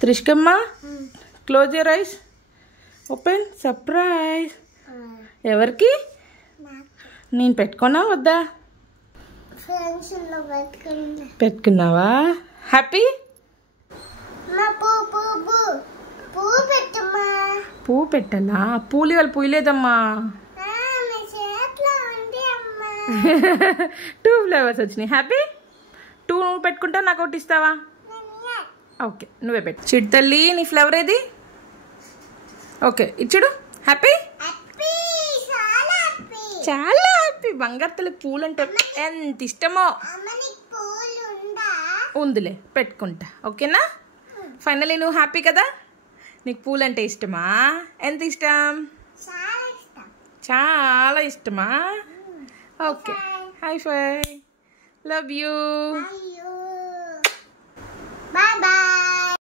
త్రిష్కమ్మ close your eyes, open. Surprise. ఎవరికి? నేను పెట్టుకున్నా వద్దా? పెట్టుకున్నావా? హ్యాపీ. పువ్వు పెట్టాలా? పూలు ఇవాళ పూయలేదమ్మా. 2 ఫ్లేవర్స్ వచ్చినాయి. హ్యాపీ. 2 నువ్వు పెట్టుకుంటా, నాకు ఒకటి ఇస్తావా? ఓకే, నువ్వే పెట్టు. చిడు తల్లి, నీ ఫ్లేవర్ ఏది? ఓకే, ఇచ్చుడు. హ్యాపీ. చాలా హ్యాపీ. బంగారు తల్లికి పూలు అంటే ఎంత ఇష్టమో. ఉందిలే, పెట్టుకుంటా. ఓకేనా? ఫైనలీ నువ్వు హ్యాపీ కదా? నీకు పూలు అంటే ఇష్టమా? ఎంత ఇష్టం? చాలా ఇష్టమా? Okay, hi fi. Love you. Bye bye.